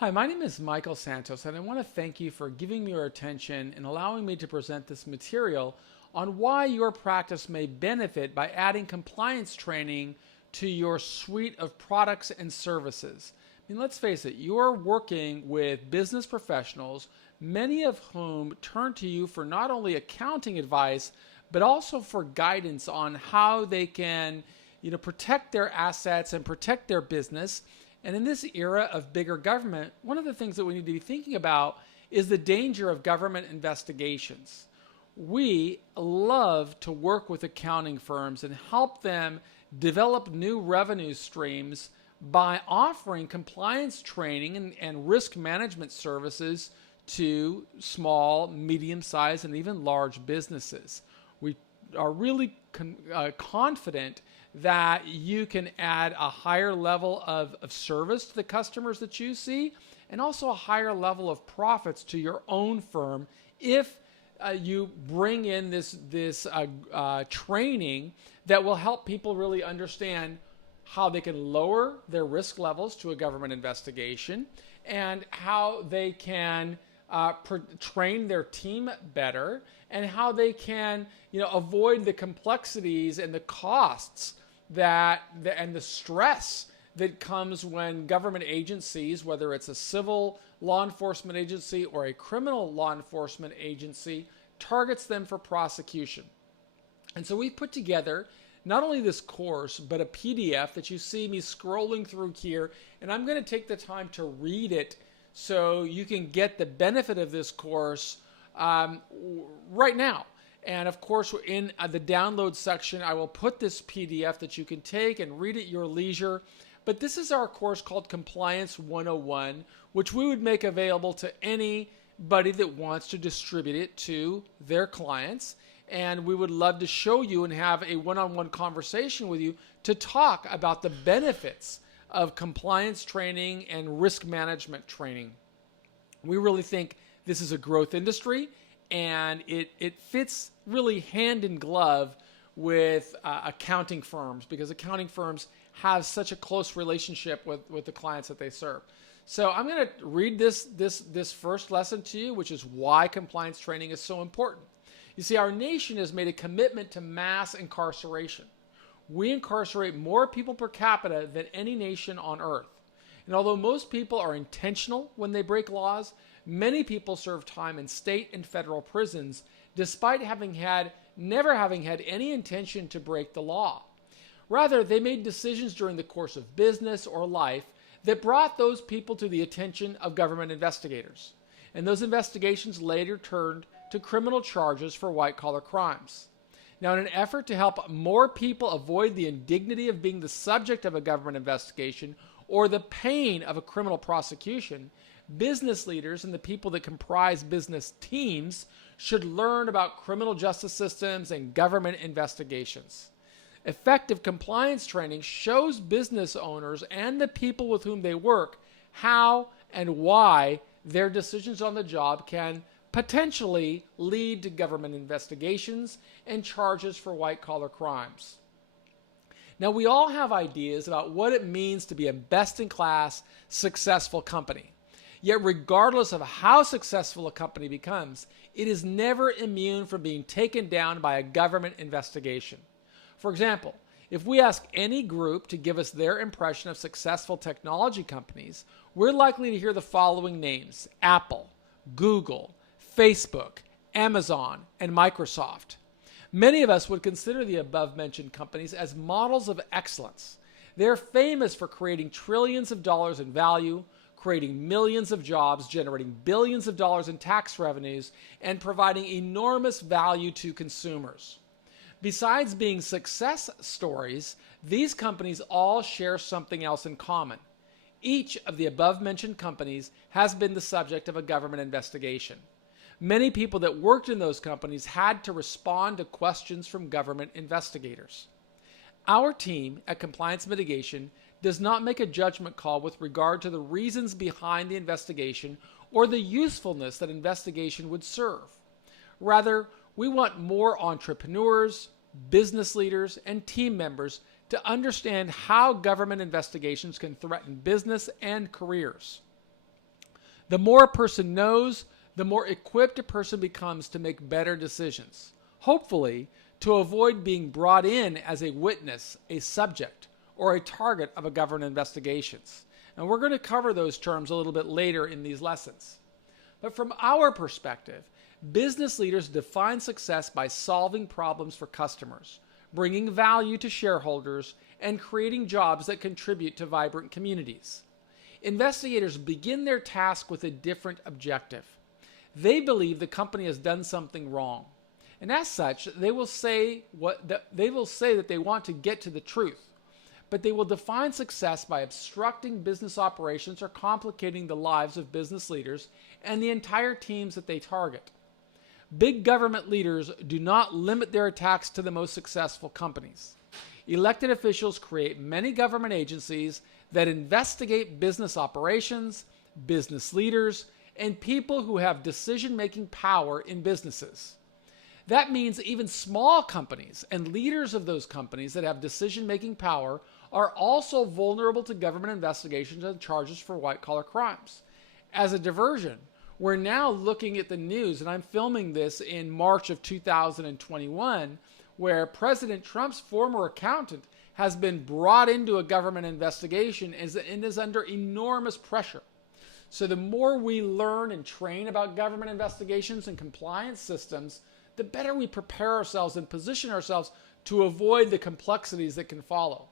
Hi, my name is Michael Santos, and I want to thank you for giving me your attention and allowing me to present this material on why your practice may benefit by adding compliance training to your suite of products and services. I mean, let's face it, you're working with business professionals, many of whom turn to you for not only accounting advice, but also for guidance on how they can, protect their assets and protect their business. And in this era of bigger government, one of the things that we need to be thinking about is the danger of government investigations. We love to work with accounting firms and help them develop new revenue streams by offering compliance training and risk management services to small, medium-sized, and even large businesses. We are really confident that you can add a higher level of service to the customers that you see, and also a higher level of profits to your own firm if you bring in this training that will help people really understand how they can lower their risk levels to a government investigation, and how they can train their team better, and how they can avoid the complexities and the costs and the stress that comes when government agencies, whether it's a civil law enforcement agency or a criminal law enforcement agency, targets them for prosecution. And so we put together not only this course, but a PDF that you see me scrolling through here, and I'm going to take the time to read it so you can get the benefit of this course right now. And of course, in the download section, I will put this PDF that you can take and read at your leisure. But this is our course called Compliance 101, which we would make available to anybody that wants to distribute it to their clients. And we would love to show you and have a one-on-one conversation with you to talk about the benefits of compliance training and risk management training. We really think this is a growth industry, and it fits really hand in glove with accounting firms, because accounting firms have such a close relationship with the clients that they serve. So I'm going to read this first lesson to you, which is why compliance training is so important. You see, our nation has made a commitment to mass incarceration. We incarcerate more people per capita than any nation on earth. And although most people are intentional when they break laws, many people serve time in state and federal prisons despite never having had any intention to break the law. Rather, they made decisions during the course of business or life that brought those people to the attention of government investigators. And those investigations later turned to criminal charges for white-collar crimes. Now, in an effort to help more people avoid the indignity of being the subject of a government investigation or the pain of a criminal prosecution, business leaders and the people that comprise business teams should learn about criminal justice systems and government investigations. Effective compliance training shows business owners and the people with whom they work how and why their decisions on the job can potentially lead to government investigations and charges for white-collar crimes. Now, we all have ideas about what it means to be a best-in-class, successful company. Yet regardless of how successful a company becomes, it is never immune from being taken down by a government investigation. For example, if we ask any group to give us their impression of successful technology companies, we're likely to hear the following names: Apple, Google, Facebook, Amazon, and Microsoft. Many of us would consider the above-mentioned companies as models of excellence. They're famous for creating trillions of dollars in value, creating millions of jobs, generating billions of dollars in tax revenues, and providing enormous value to consumers. Besides being success stories, these companies all share something else in common. Each of the above-mentioned companies has been the subject of a government investigation. Many people that worked in those companies had to respond to questions from government investigators. Our team at Compliance Mitigation does not make a judgment call with regard to the reasons behind the investigation or the usefulness that investigation would serve. Rather, we want more entrepreneurs, business leaders, and team members to understand how government investigations can threaten business and careers. The more a person knows, the more equipped a person becomes to make better decisions, hopefully to avoid being brought in as a witness, a subject, or a target of a government investigations. And we're going to cover those terms a little bit later in these lessons. But from our perspective, business leaders define success by solving problems for customers, bringing value to shareholders, and creating jobs that contribute to vibrant communities. Investigators begin their task with a different objective. They believe the company has done something wrong, and as such, they will say that they want to get to the truth, but they will define success by obstructing business operations or complicating the lives of business leaders and the entire teams that they target. Big government leaders do not limit their attacks to the most successful companies. Elected officials create many government agencies that investigate business operations, business leaders, and people who have decision-making power in businesses. That means even small companies and leaders of those companies that have decision-making power are also vulnerable to government investigations and charges for white-collar crimes. As a diversion, we're now looking at the news, and I'm filming this in March of 2021, where President Trump's former accountant has been brought into a government investigation and is under enormous pressure. So the more we learn and train about government investigations and compliance systems, the better we prepare ourselves and position ourselves to avoid the complexities that can follow.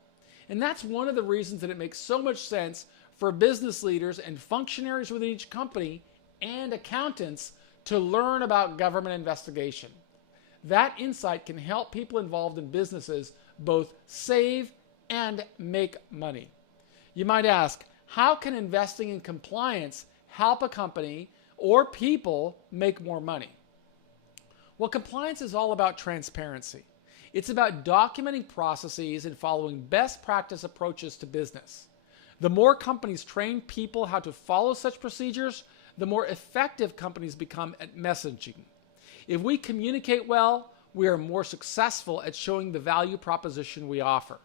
And that's one of the reasons that it makes so much sense for business leaders and functionaries within each company and accountants to learn about government investigation. That insight can help people involved in businesses both save and make money. You might ask, how can investing in compliance help a company or people make more money? Well, compliance is all about transparency. It's about documenting processes and following best practice approaches to business. The more companies train people how to follow such procedures, the more effective companies become at messaging. If we communicate well, we are more successful at showing the value proposition we offer.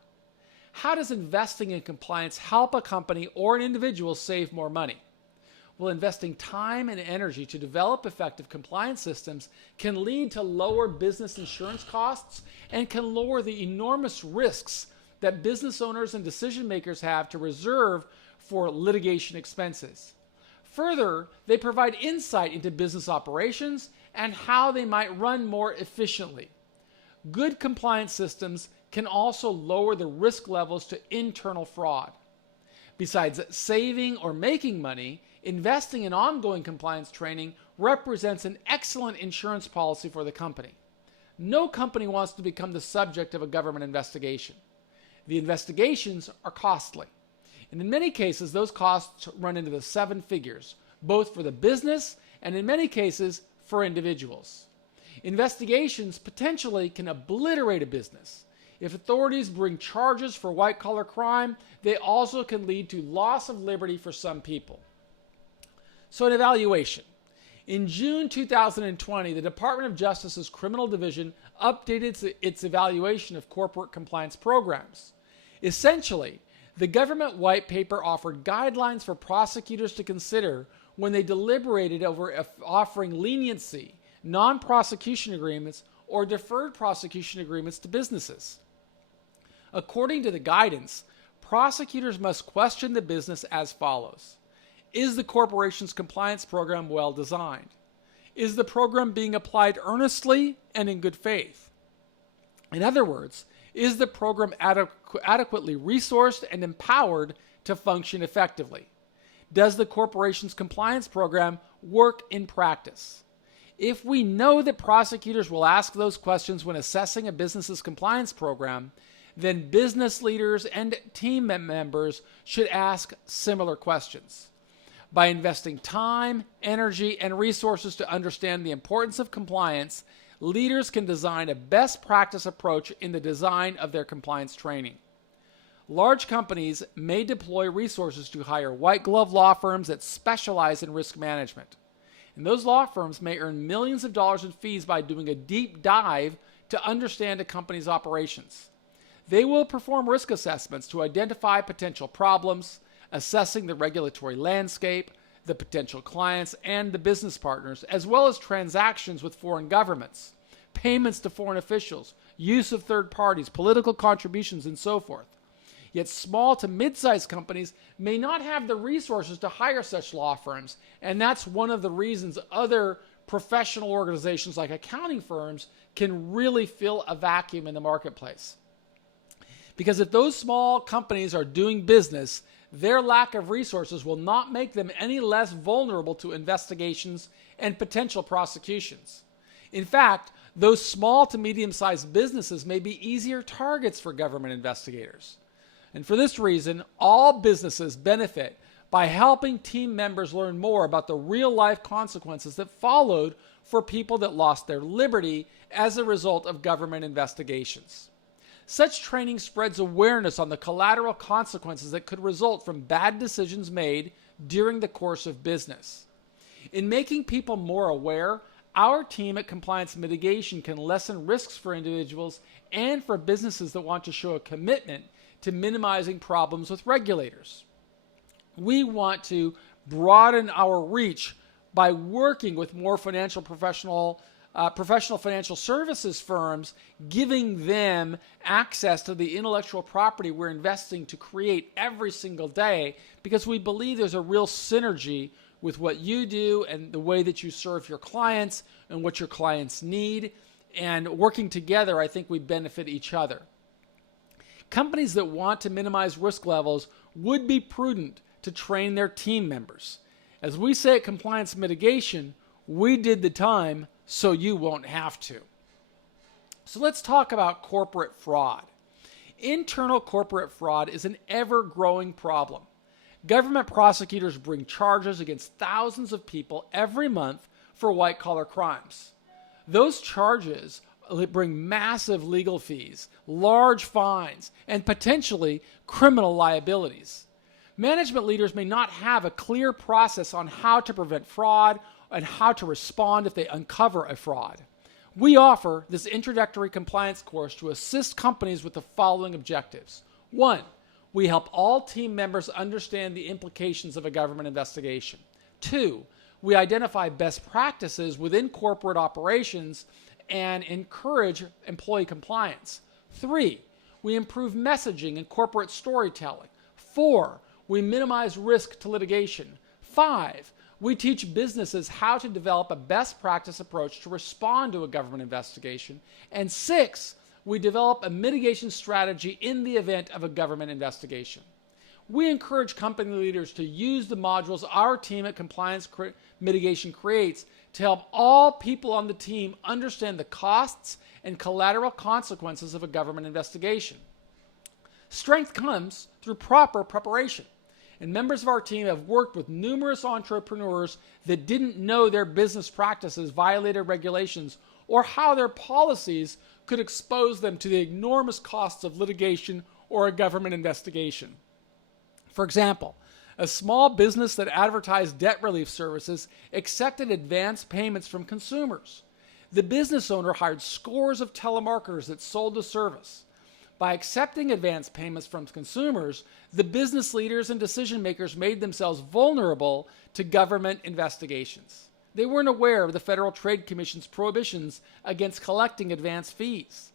How does investing in compliance help a company or an individual save more money? Well, investing time and energy to develop effective compliance systems can lead to lower business insurance costs and can lower the enormous risks that business owners and decision makers have to reserve for litigation expenses. Further, they provide insight into business operations and how they might run more efficiently. Good compliance systems can also lower the risk levels to internal fraud. Besides saving or making money, investing in ongoing compliance training represents an excellent insurance policy for the company. No company wants to become the subject of a government investigation. The investigations are costly. And in many cases, those costs run into the seven figures, both for the business and in many cases for individuals. Investigations potentially can obliterate a business. If authorities bring charges for white-collar crime, they also can lead to loss of liberty for some people. So an evaluation. In June 2020, the Department of Justice's Criminal Division updated its evaluation of corporate compliance programs. Essentially, the government white paper offered guidelines for prosecutors to consider when they deliberated over offering leniency, non-prosecution agreements, or deferred prosecution agreements to businesses. According to the guidance, prosecutors must question the business as follows. Is the corporation's compliance program well designed? Is the program being applied earnestly and in good faith? In other words, is the program adequately resourced and empowered to function effectively? Does the corporation's compliance program work in practice? If we know that prosecutors will ask those questions when assessing a business's compliance program, then business leaders and team members should ask similar questions. By investing time, energy, and resources to understand the importance of compliance, leaders can design a best practice approach in the design of their compliance training. Large companies may deploy resources to hire white glove law firms that specialize in risk management. And those law firms may earn millions of dollars in fees by doing a deep dive to understand a company's operations. They will perform risk assessments to identify potential problems, assessing the regulatory landscape, the potential clients, and the business partners, as well as transactions with foreign governments, payments to foreign officials, use of third parties, political contributions, and so forth. Yet small to mid-sized companies may not have the resources to hire such law firms, and that's one of the reasons other professional organizations like accounting firms can really fill a vacuum in the marketplace. Because if those small companies are doing business, their lack of resources will not make them any less vulnerable to investigations and potential prosecutions. In fact, those small to medium-sized businesses may be easier targets for government investigators. And for this reason, all businesses benefit by helping team members learn more about the real-life consequences that followed for people that lost their liberty as a result of government investigations. Such training spreads awareness on the collateral consequences that could result from bad decisions made during the course of business. In making people more aware, our team at Compliance Mitigation can lessen risks for individuals and for businesses that want to show a commitment to minimizing problems with regulators. We want to broaden our reach by working with more professional financial services firms, giving them access to the intellectual property we're investing to create every single day, because we believe there's a real synergy with what you do and the way that you serve your clients and what your clients need. And working together, I think we benefit each other. Companies that want to minimize risk levels would be prudent to train their team members. As we say at Compliance Mitigation, we did the time so you won't have to. So let's talk about corporate fraud. Internal corporate fraud is an ever-growing problem. Government prosecutors bring charges against thousands of people every month for white-collar crimes. Those charges bring massive legal fees, large fines, and potentially criminal liabilities. Management leaders may not have a clear process on how to prevent fraud and how to respond if they uncover a fraud. We offer this introductory compliance course to assist companies with the following objectives. 1, we help all team members understand the implications of a government investigation. 2, we identify best practices within corporate operations and encourage employee compliance. 3, we improve messaging and corporate storytelling. 4, we minimize risk to litigation. 5, we teach businesses how to develop a best practice approach to respond to a government investigation. And 6, we develop a mitigation strategy in the event of a government investigation. We encourage company leaders to use the modules our team at Compliance Mitigation creates to help all people on the team understand the costs and collateral consequences of a government investigation. Strength comes through proper preparation. And members of our team have worked with numerous entrepreneurs that didn't know their business practices violated regulations or how their policies could expose them to the enormous costs of litigation or a government investigation. For example, a small business that advertised debt relief services accepted advance payments from consumers. The business owner hired scores of telemarketers that sold the service. By accepting advance payments from consumers, the business leaders and decision makers made themselves vulnerable to government investigations. They weren't aware of the Federal Trade Commission's prohibitions against collecting advance fees,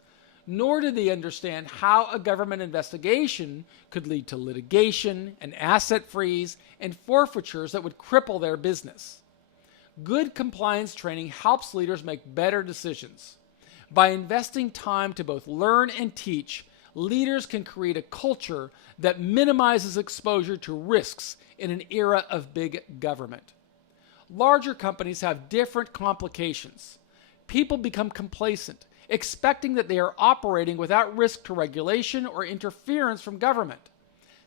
nor did they understand how a government investigation could lead to litigation, an asset freeze, and forfeitures that would cripple their business. Good compliance training helps leaders make better decisions. By investing time to both learn and teach, leaders can create a culture that minimizes exposure to risks in an era of big government. Larger companies have different complications. People become complacent, expecting that they are operating without risk to regulation or interference from government.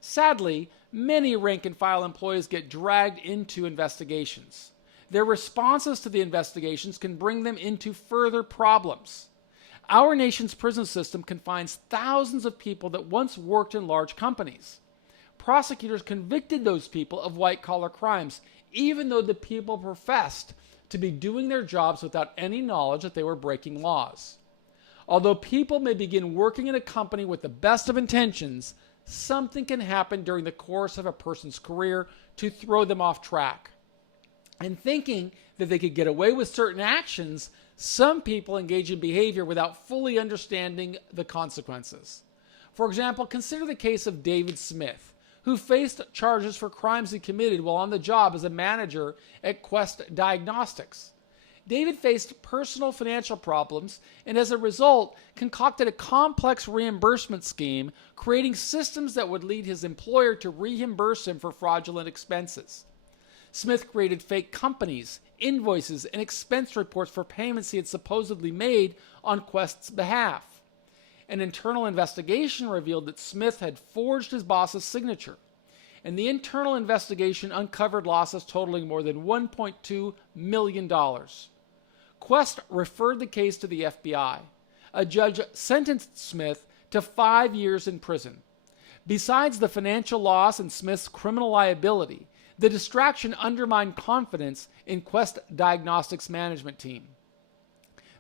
Sadly, many rank-and-file employees get dragged into investigations. Their responses to the investigations can bring them into further problems. Our nation's prison system confines thousands of people that once worked in large companies. Prosecutors convicted those people of white-collar crimes, even though the people professed to be doing their jobs without any knowledge that they were breaking laws. Although people may begin working in a company with the best of intentions, something can happen during the course of a person's career to throw them off track. And thinking that they could get away with certain actions, some people engage in behavior without fully understanding the consequences. For example, consider the case of David Smith, who faced charges for crimes he committed while on the job as a manager at Quest Diagnostics. David faced personal financial problems and as a result concocted a complex reimbursement scheme, creating systems that would lead his employer to reimburse him for fraudulent expenses. Smith created fake companies, invoices, and expense reports for payments he had supposedly made on Quest's behalf. An internal investigation revealed that Smith had forged his boss's signature, and the internal investigation uncovered losses totaling more than $1.2 million. Quest referred the case to the FBI. A judge sentenced Smith to 5 years in prison. Besides the financial loss and Smith's criminal liability, the distraction undermined confidence in Quest Diagnostics' management team.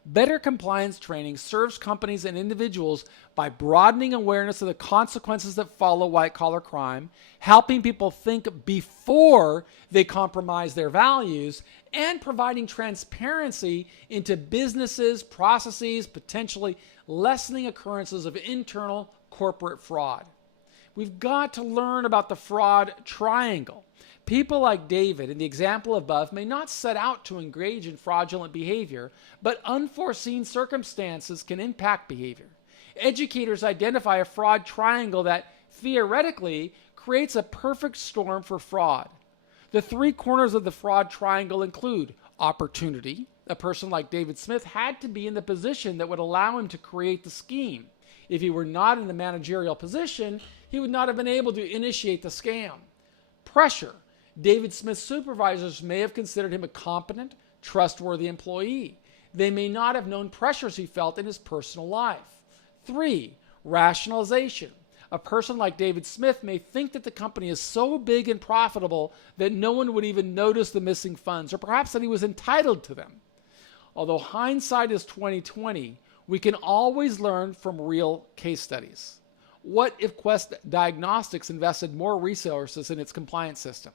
Better compliance training serves companies and individuals by broadening awareness of the consequences that follow white-collar crime, helping people think before they compromise their values, and providing transparency into businesses, processes, potentially lessening occurrences of internal corporate fraud. We've got to learn about the fraud triangle. People like David in the example above may not set out to engage in fraudulent behavior, but unforeseen circumstances can impact behavior. Educators identify a fraud triangle that, theoretically, creates a perfect storm for fraud. The three corners of the fraud triangle include opportunity. A person like David Smith had to be in the position that would allow him to create the scheme. If he were not in the managerial position, he would not have been able to initiate the scam. Pressure. David Smith's supervisors may have considered him a competent, trustworthy employee. They may not have known pressures he felt in his personal life. 3. Rationalization. A person like David Smith may think that the company is so big and profitable that no one would even notice the missing funds, or perhaps that he was entitled to them. Although hindsight is 20/20, we can always learn from real case studies. What if Quest Diagnostics invested more resources in its compliance system?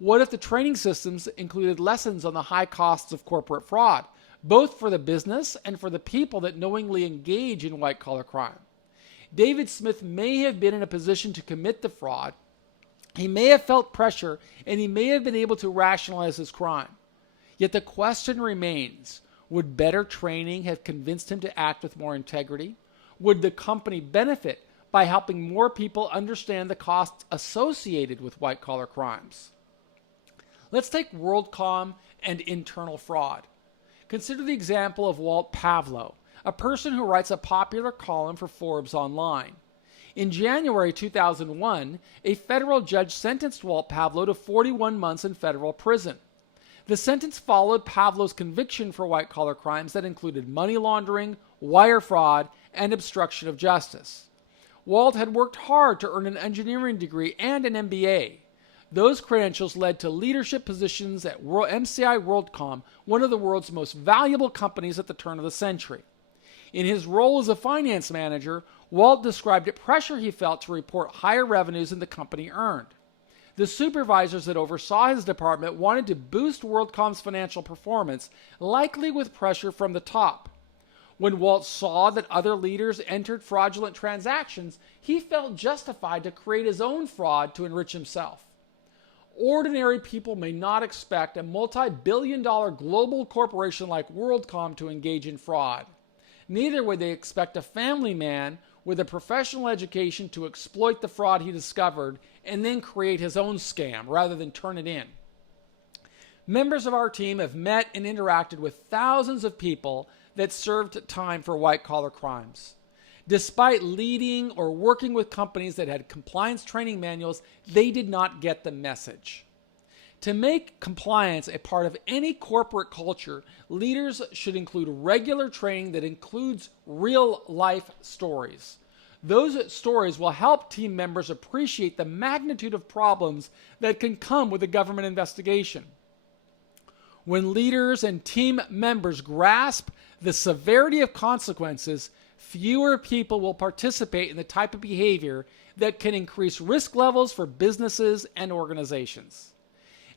What if the training systems included lessons on the high costs of corporate fraud, both for the business and for the people that knowingly engage in white-collar crime? David Smith may have been in a position to commit the fraud. He may have felt pressure, and he may have been able to rationalize his crime. Yet the question remains, would better training have convinced him to act with more integrity? Would the company benefit by helping more people understand the costs associated with white-collar crimes? Let's take WorldCom and internal fraud. Consider the example of Walt Pavlo, a person who writes a popular column for Forbes Online. In January 2001, a federal judge sentenced Walt Pavlo to 41 months in federal prison. The sentence followed Pavlo's conviction for white-collar crimes that included money laundering, wire fraud, and obstruction of justice. Walt had worked hard to earn an engineering degree and an MBA. Those credentials led to leadership positions at MCI WorldCom, one of the world's most valuable companies at the turn of the century. In his role as a finance manager, Walt described the pressure he felt to report higher revenues than the company earned. The supervisors that oversaw his department wanted to boost WorldCom's financial performance, likely with pressure from the top. When Walt saw that other leaders entered fraudulent transactions, he felt justified to create his own fraud to enrich himself. Ordinary people may not expect a multi-billion-dollar global corporation like WorldCom to engage in fraud. Neither would they expect a family man with a professional education to exploit the fraud he discovered and then create his own scam rather than turn it in. Members of our team have met and interacted with thousands of people that served time for white-collar crimes. Despite leading or working with companies that had compliance training manuals, they did not get the message. To make compliance a part of any corporate culture, leaders should include regular training that includes real-life stories. Those stories will help team members appreciate the magnitude of problems that can come with a government investigation. When leaders and team members grasp the severity of consequences, fewer people will participate in the type of behavior that can increase risk levels for businesses and organizations.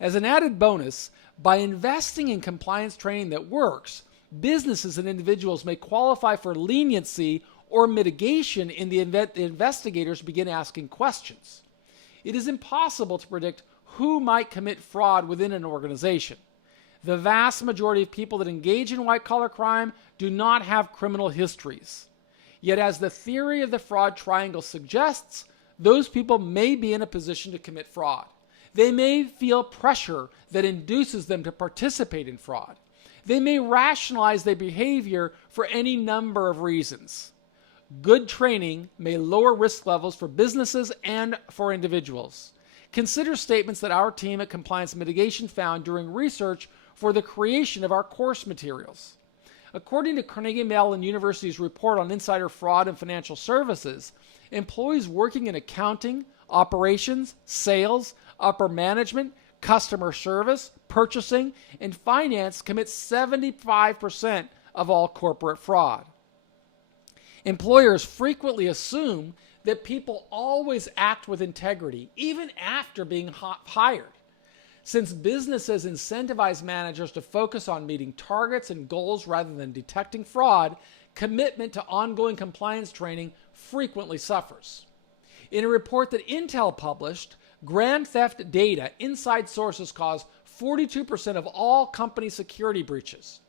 As an added bonus, by investing in compliance training that works, businesses and individuals may qualify for leniency or mitigation in the investigators begin asking questions. It is impossible to predict who might commit fraud within an organization. The vast majority of people that engage in white-collar crime do not have criminal histories. Yet, as the theory of the fraud triangle suggests, those people may be in a position to commit fraud. They may feel pressure that induces them to participate in fraud. They may rationalize their behavior for any number of reasons. Good training may lower risk levels for businesses and for individuals. Consider statements that our team at Compliance Mitigation found during research for the creation of our course materials. According to Carnegie Mellon University's report on insider fraud in financial services, employees working in accounting, operations, sales, upper management, customer service, purchasing, and finance commit 75% of all corporate fraud. Employers frequently assume that people always act with integrity, even after being hired. Since businesses incentivize managers to focus on meeting targets and goals rather than detecting fraud, commitment to ongoing compliance training frequently suffers. In a report that Intel published, grand theft data inside sources cause 42% of all company security breaches.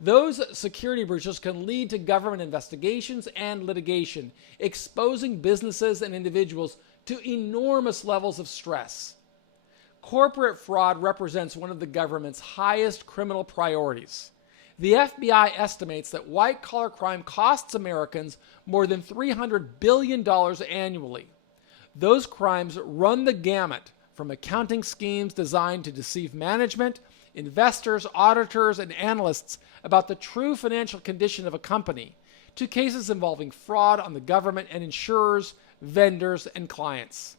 Those security breaches can lead to government investigations and litigation, exposing businesses and individuals to enormous levels of stress. Corporate fraud represents one of the government's highest criminal priorities. The FBI estimates that white-collar crime costs Americans more than $300 billion annually. Those crimes run the gamut from accounting schemes designed to deceive management, investors, auditors, and analysts about the true financial condition of a company, to cases involving fraud on the government and insurers, vendors, and clients.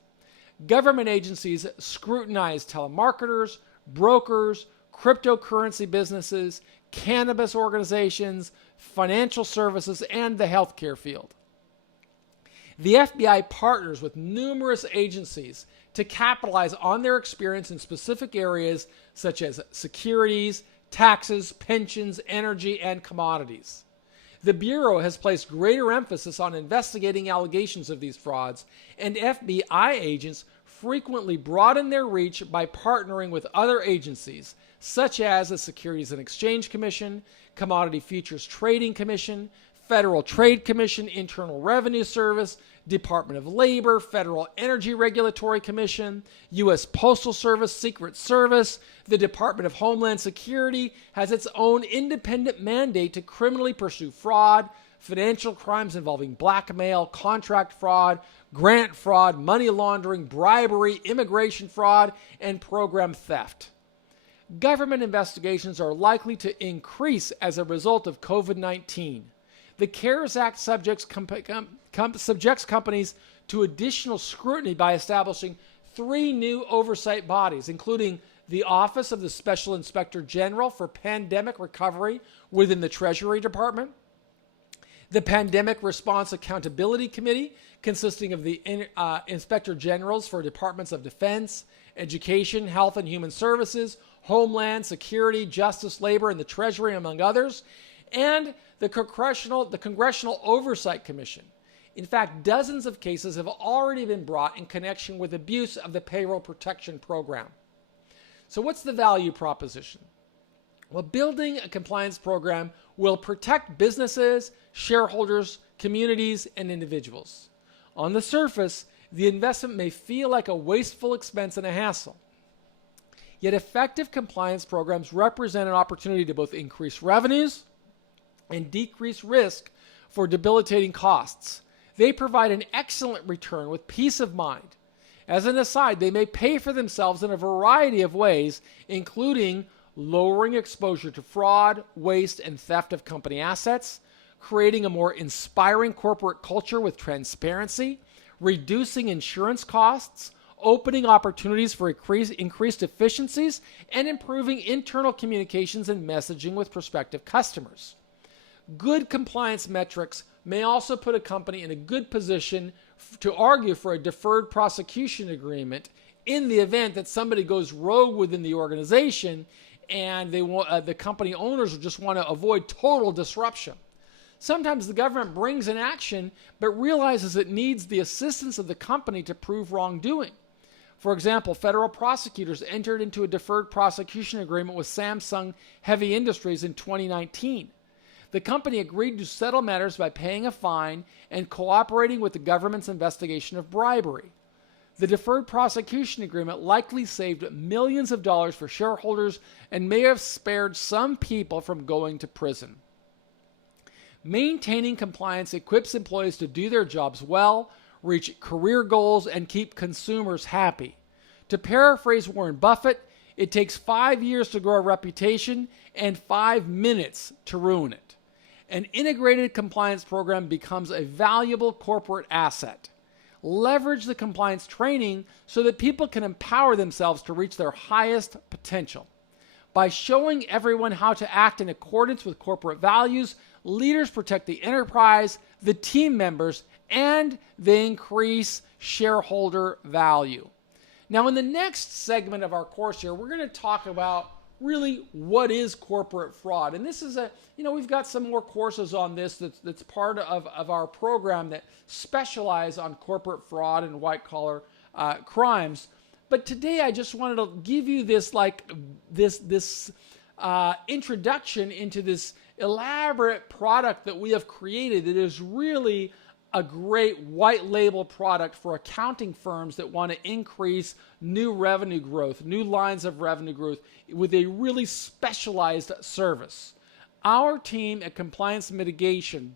Government agencies scrutinize telemarketers, brokers, cryptocurrency businesses, cannabis organizations, financial services, and the healthcare field. The FBI partners with numerous agencies to capitalize on their experience in specific areas such as securities, taxes, pensions, energy, and commodities. The Bureau has placed greater emphasis on investigating allegations of these frauds, and FBI agents frequently broaden their reach by partnering with other agencies, such as the Securities and Exchange Commission, Commodity Futures Trading Commission, Federal Trade Commission, Internal Revenue Service, Department of Labor, Federal Energy Regulatory Commission, U.S. Postal Service, Secret Service. The Department of Homeland Security has its own independent mandate to criminally pursue fraud, financial crimes involving blackmail, contract fraud, grant fraud, money laundering, bribery, immigration fraud, and program theft. Government investigations are likely to increase as a result of COVID-19. The CARES Act subjects companies to additional scrutiny by establishing 3 new oversight bodies, including the Office of the Special Inspector General for Pandemic Recovery within the Treasury Department, the Pandemic Response Accountability Committee, consisting of the Inspector Generals for Departments of Defense, Education, Health and Human Services, Homeland Security, Justice, Labor, and the Treasury, among others, and the Congressional Oversight Commission. In fact, dozens of cases have already been brought in connection with abuse of the Payroll Protection Program. So what's the value proposition? Well, building a compliance program will protect businesses, shareholders, communities, and individuals. On the surface, the investment may feel like a wasteful expense and a hassle. Yet effective compliance programs represent an opportunity to both increase revenues and decrease risk for debilitating costs. They provide an excellent return with peace of mind. As an aside, they may pay for themselves in a variety of ways, including lowering exposure to fraud, waste, and theft of company assets, creating a more inspiring corporate culture with transparency, reducing insurance costs, opening opportunities for increased efficiencies, and improving internal communications and messaging with prospective customers. Good compliance metrics may also put a company in a good position to argue for a deferred prosecution agreement in the event that somebody goes rogue within the organization, and they want the company owners just want to avoid total disruption. Sometimes the government brings an action but realizes it needs the assistance of the company to prove wrongdoing. For example, federal prosecutors entered into a deferred prosecution agreement with Samsung Heavy Industries in 2019. The company agreed to settle matters by paying a fine and cooperating with the government's investigation of bribery. The deferred prosecution agreement likely saved millions of dollars for shareholders and may have spared some people from going to prison. Maintaining compliance equips employees to do their jobs well, reach career goals, and keep consumers happy. To paraphrase Warren Buffett, it takes 5 years to grow a reputation and 5 minutes to ruin it. An integrated compliance program becomes a valuable corporate asset. Leverage the compliance training so that people can empower themselves to reach their highest potential. By showing everyone how to act in accordance with corporate values, leaders protect the enterprise, the team members, and they increase shareholder value. Now, in the next segment of our course here, we're going to talk about really what is corporate fraud. And this is we've got some more courses on this that's part of our program that specialize on corporate fraud and white-collar crimes. But today I just wanted to give you this introduction into this elaborate product that we have created. It is really a great white label product for accounting firms that want to increase new revenue growth, new lines of revenue growth with a really specialized service. Our team at Compliance Mitigation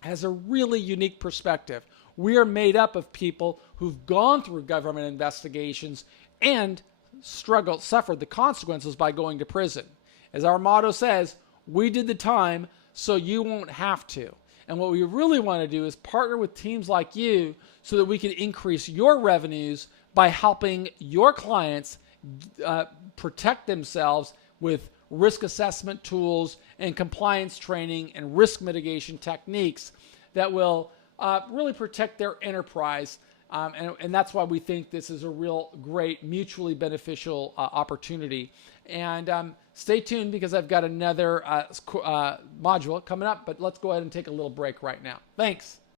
has a really unique perspective. We are made up of people who've gone through government investigations and suffered the consequences by going to prison. As our motto says, we did the time so you won't have to. And what we really want to do is partner with teams like you so that we can increase your revenues by helping your clients protect themselves with risk assessment tools and compliance training and risk mitigation techniques that will really protect their enterprise. And that's why we think this is a real great mutually beneficial opportunity. And stay tuned because I've got another module coming up, but let's go ahead and take a little break right now. Thanks.